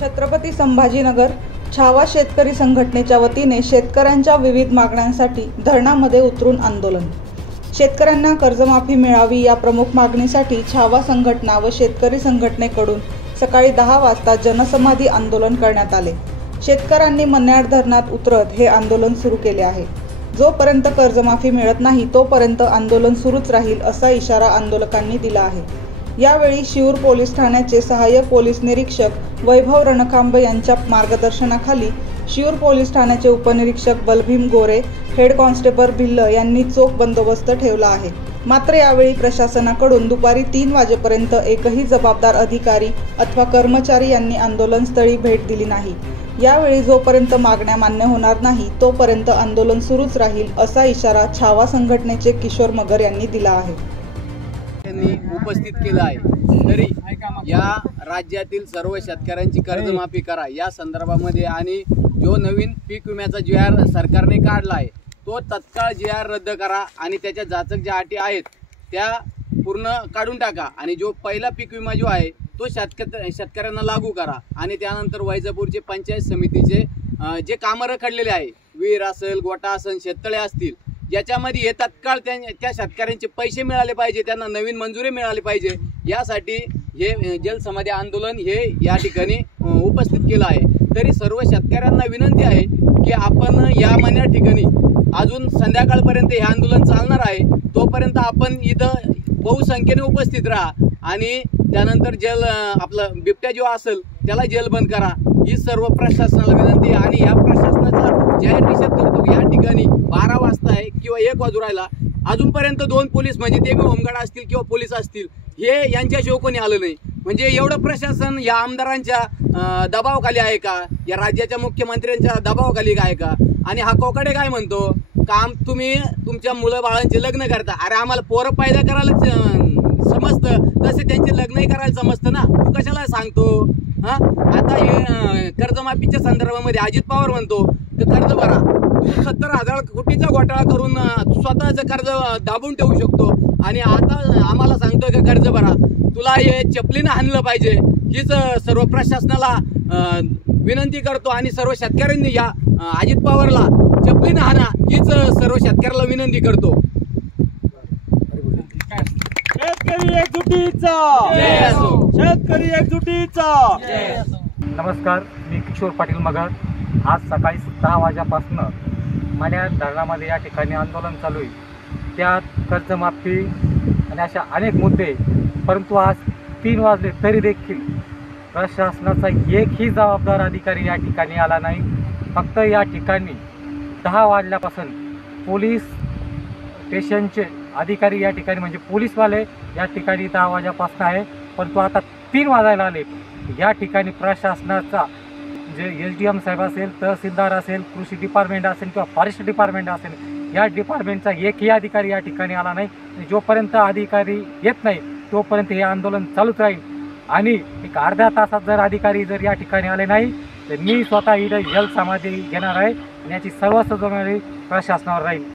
छत्रपती संभाजीनगर छावा शेतकरी संघटनेच्या वतीने शेतकऱ्यांच्या विविध मागण्यांसाठी धरणामध्ये उतरून आंदोलन। शेतकऱ्यांना कर्जमाफी मिळावी या प्रमुख मागणीसाठी छावा संघटना व शेतकरी संघटनेकडून सकाळी 10 वाजता जनसमाधी आंदोलन करण्यात आले। शेतकऱ्यांनी मन्याड धरणात उतरत हे आंदोलन सुरू केले आहे। जोपर्यंत कर्जमाफी मिळत नाही तोपर्यंत आंदोलन सुरूच राहील असा इशारा आंदोलकांनी दिला आहे। यावेळी शिऊर पोलीस ठाण्याचे सहाय्यक पोलीस निरीक्षक वैभव रणखांब यांच्या मार्गदर्शनाखाली शिऊर पोलीस ठाण्याचे उपनिरीक्षक बलभीम गोरे, हेड कॉन्स्टेबल भिल्ल यांनी चोख बंदोबस्त ठेवला आहे। मात्र यावेळी प्रशासनाकडून दुपारी 3 वाजेपर्यंत एकही जबाबदार अधिकारी अथवा कर्मचारी यांनी आंदोलनस्थळी भेट दिली नाही। यावेळी जोपर्यंत मागण्या मान्य होणार नाही तोपर्यंत आंदोलन सुरूच राहील असा इशारा छावा संघटनेचे किशोर मगर यांनी दिला आहे। उपस्थित केला आहे। तरी या राज्यातील सर्व शेतकऱ्यांची कर्जमाफी करा या संदर्भामध्ये आणि जो नवीन पीक विम्याचा जी.आर. सरकारने काढला आहे तो तत्काळ जी.आर. रद्द करा आणि त्याच्या जाचक ज्या अटी आहेत त्या पूर्ण काढून टाका आणि जो पहिला पीक विमा जो आहे तो शेतकऱ्यांना लागू करा आणि त्यानंतर वैजापूरचे पंचायत समितीचे जे कामं रखडलेले आहे, विहीर असेल, गोटा असेल, शेततळे असतील, याच्यामध्ये हे तत्काळ त्या शेतकऱ्यांचे पैसे मिळाले पाहिजे, त्यांना नवीन मंजुरी मिळाली पाहिजे। यासाठी हे जलसमाधी आंदोलन हे या ठिकाणी उपस्थित केलं आहे। तरी सर्व शेतकऱ्यांना विनंती आहे की आपण या मन्याड ठिकाणी अजून संध्याकाळपर्यंत हे आंदोलन चालणार आहे। तोपर्यंत आपण इथं बहुसंख्येने उपस्थित राहा आणि त्यानंतर आपलं बिबट्या जो असेल त्याला जेल बंद करा ही सर्व प्रशासनाला विनंती आहे। आणि या प्रशासनाचा जाहीर निषेध करतो या ठिकाणी 12 वाजता आहे किंवा 1 वाजू राहिला अजूनपर्यंत 2 पोलीस म्हणजे ते होमगार्ड असतील किंवा पोलीस असतील हे यांच्याशिवाय कोणी आलं नाही। म्हणजे एवढं प्रशासन या आमदारांच्या दबावाखाली आहे का, या राज्याच्या मुख्यमंत्र्यांच्या दबावाखाली आहे का? आणि हा कोकाडे काय म्हणतो, काम तुम्ही तुमच्या मुलं बाळांचे लग्न करता, अरे आम्हाला पोरं पैदा करायला समजतं तसे त्यांचे लग्नही करायला समजतं ना, तू कशाला सांगतो? आता हे कर्जमाफीच्या संदर्भामध्ये अजित पवार म्हणतो तर कर्ज भरा, तू 70,000 कोटीचा घोटाळा करून स्वतःचं कर्ज दाबून ठेवू शकतो आणि आता आम्हाला सांगतोय का कर्ज भरा, तुला हे चपलीनं हाणलं पाहिजे। हीच सर्व प्रशासनाला विनंती करतो आणि सर्व शेतकऱ्यांनी या अजित पवारला चपलीनं हाणा हीच सर्व शेतकऱ्याला विनंती करतो। शेतकरी एकजुटीचा जय असो, शेतकरी एकजुटीचा जय असो। नमस्कार, मी किशोर पाटील मगर। आज सकाळी 10 वाजल्यापासून मन्याड धरणामध्ये या ठिकाणी आंदोलन चालू आहे। त्यात कर्जमाफी आणि अशा अनेक मुद्दे, परंतु आज 3 वाजले तरी देखील प्रशासनाचा एकही जबाबदार अधिकारी या ठिकाणी आला नाही। फक्त या ठिकाणी 10 वाजल्यापासून पोलीस स्टेशनचे अधिकारी या ठिकाणी म्हणजे पोलीसवाले या ठिकाणी 10 वाजल्यापासून आहे, परंतु आता 3 वाजायला आले। या ठिकाणी प्रशासनाचा जे SDM साहेब असेल, तहसीलदार असेल, कृषी डिपार्टमेंट असेल किंवा फॉरेस्ट डिपार्टमेंट असेल, या डिपार्टमेंटचा एकही अधिकारी या ठिकाणी आला नाही। जोपर्यंत अधिकारी येत नाही तोपर्यंत हे आंदोलन चालूच राहील आणि एक अर्ध्या तासात जर अधिकारी या ठिकाणी आले नाही तर मी स्वतः इथं जलसमाधी घेणार आहे आणि याची सर्वस्व जबाबदारी प्रशासनावर राहील।